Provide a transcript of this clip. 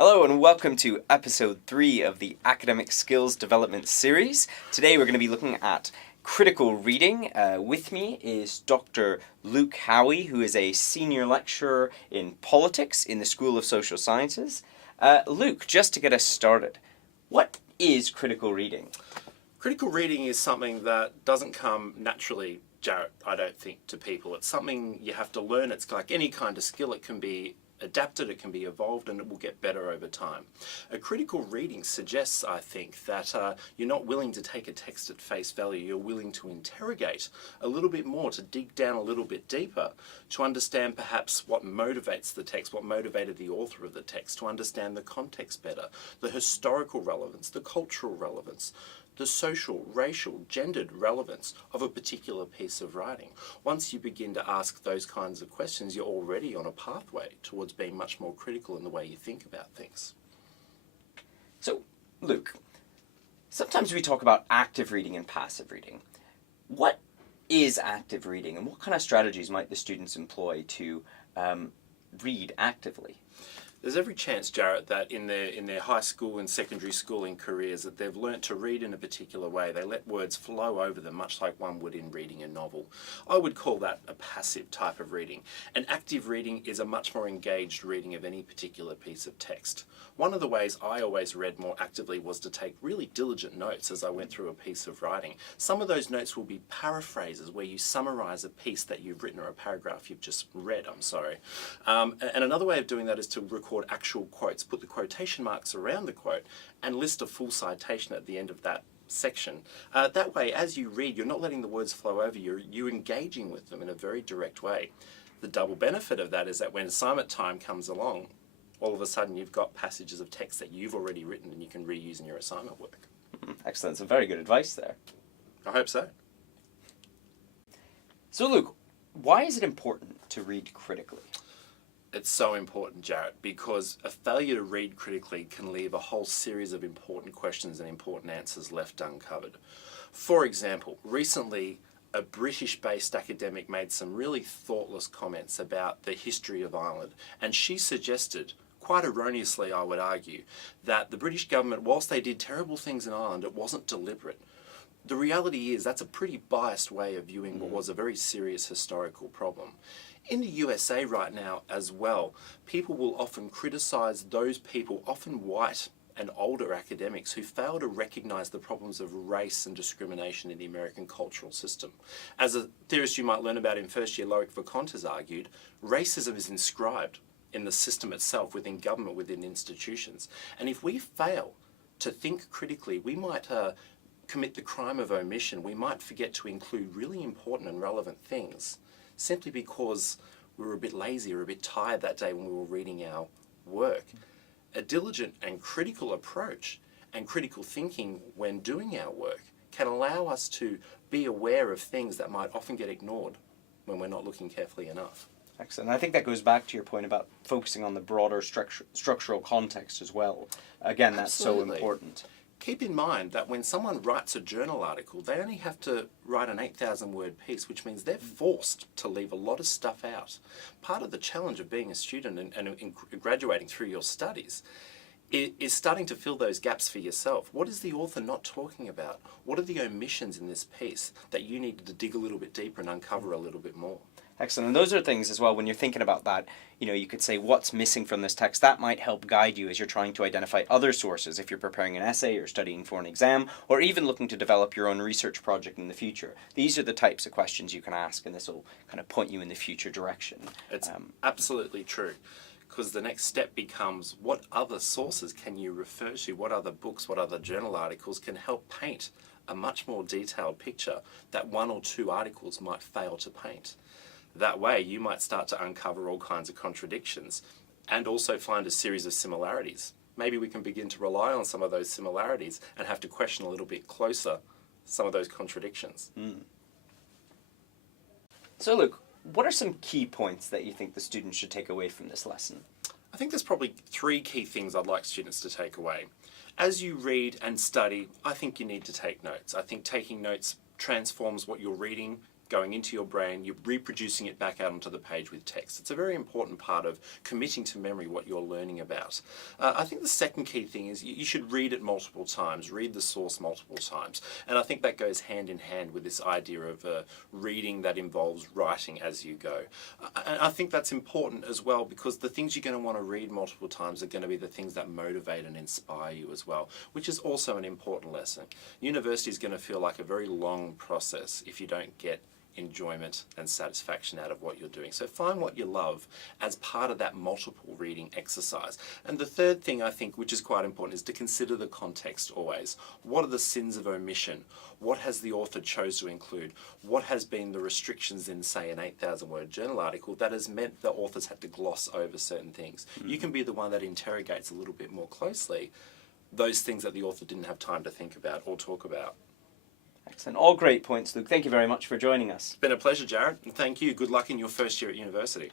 Hello and welcome to episode 3 of the Academic Skills Development Series. Today we're going to be looking at critical reading. With me is Dr. Luke Howie, who is a senior lecturer in politics in the School of Social Sciences. Luke, just to get us started, what is critical reading? Critical reading is something that doesn't come naturally, Jarrett, I don't think, to people. It's something you have to learn. It's like any kind of skill. It can be adapted, it can be evolved, and it will get better over time. A critical reading suggests, I think, that you're not willing to take a text at face value. You're willing to interrogate a little bit more, to dig down a little bit deeper, to understand perhaps what motivates the text, what motivated the author of the text, to understand the context better, the historical relevance, the cultural relevance, the social, racial, gendered relevance of a particular piece of writing. Once you begin to ask those kinds of questions, you're already on a pathway towards being much more critical in the way you think about things. So, Luke, sometimes we talk about active reading and passive reading. What is active reading, and what kind of strategies might the students employ to read actively? There's every chance, Jarrett, that in their high school and secondary schooling careers that they've learnt to read in a particular way. They let words flow over them, much like one would in reading a novel. I would call that a passive type of reading. And active reading is a much more engaged reading of any particular piece of text. One of the ways I always read more actively was to take really diligent notes as I went through a piece of writing. Some of those notes will be paraphrases where you summarise a piece that you've written or a paragraph you've just read, And another way of doing that is to record actual quotes, put the quotation marks around the quote and list a full citation at the end of that section. That way, as you read, you're not letting the words flow over you, you're engaging with them in a very direct way. The double benefit of that is that when assignment time comes along, all of a sudden you've got passages of text that you've already written and you can reuse in your assignment work. Excellent. Some very good advice there. I hope so. So, Luke, why is it important to read critically? It's so important, Jarrett, because a failure to read critically can leave a whole series of important questions and important answers left uncovered. For example, recently a British-based academic made some really thoughtless comments about the history of Ireland, and she suggested, quite erroneously I would argue, that the British government, whilst they did terrible things in Ireland, it wasn't deliberate. The reality is that's a pretty biased way of viewing what was a very serious historical problem. In the USA right now as well, people will often criticise those people, often white and older academics, who fail to recognise the problems of race and discrimination in the American cultural system. As a theorist you might learn about in first year, Loic Vaconte has argued, racism is inscribed in the system itself, within government, within institutions. And if we fail to think critically, we might commit the crime of omission. We might forget to include really important and relevant things simply because we were a bit lazy or a bit tired that day when we were reading our work. A diligent and critical approach and critical thinking when doing our work can allow us to be aware of things that might often get ignored when we're not looking carefully enough. Excellent. I think that goes back to your point about focusing on the broader structural context as well. Again, that's so important. Keep in mind that when someone writes a journal article, they only have to write an 8,000 word piece, which means they're forced to leave a lot of stuff out. Part of the challenge of being a student and graduating through your studies is starting to fill those gaps for yourself. What is the author not talking about? What are the omissions in this piece that you needed to dig a little bit deeper and uncover a little bit more? Excellent. And those are things as well, when you're thinking about that, you could say what's missing from this text. That might help guide you as you're trying to identify other sources if you're preparing an essay or studying for an exam, or even looking to develop your own research project in the future. These are the types of questions you can ask, and this will kind of point you in the future direction. It's absolutely true. Because the next step becomes, what other sources can you refer to? What other books, what other journal articles can help paint a much more detailed picture that one or two articles might fail to paint? That way, you might start to uncover all kinds of contradictions and also find a series of similarities. Maybe we can begin to rely on some of those similarities and have to question a little bit closer some of those contradictions. So, Luke, what are some key points that you think the students should take away from this lesson? I think there's probably 3 key things I'd like students to take away. As you read and study, I think you need to take notes. I think taking notes transforms what you're reading going into your brain, you're reproducing it back out onto the page with text. It's a very important part of committing to memory what you're learning about. I think the second key thing is you should read it multiple times, read the source multiple times. And I think that goes hand in hand with this idea of reading that involves writing as you go. I think that's important as well, because the things you're going to want to read multiple times are going to be the things that motivate and inspire you as well, which is also an important lesson. University is going to feel like a very long process if you don't get enjoyment and satisfaction out of what you're doing. So find what you love as part of that multiple reading exercise. And the third thing I think, which is quite important, is to consider the context always. What are the sins of omission? What has the author chose to include? What has been the restrictions in, say, an 8,000 word journal article that has meant the authors had to gloss over certain things? You can be the one that interrogates a little bit more closely those things that the author didn't have time to think about or talk about. Excellent. All great points, Luke. Thank you very much for joining us. It's been a pleasure, Jared, and thank you. Good luck in your first year at university.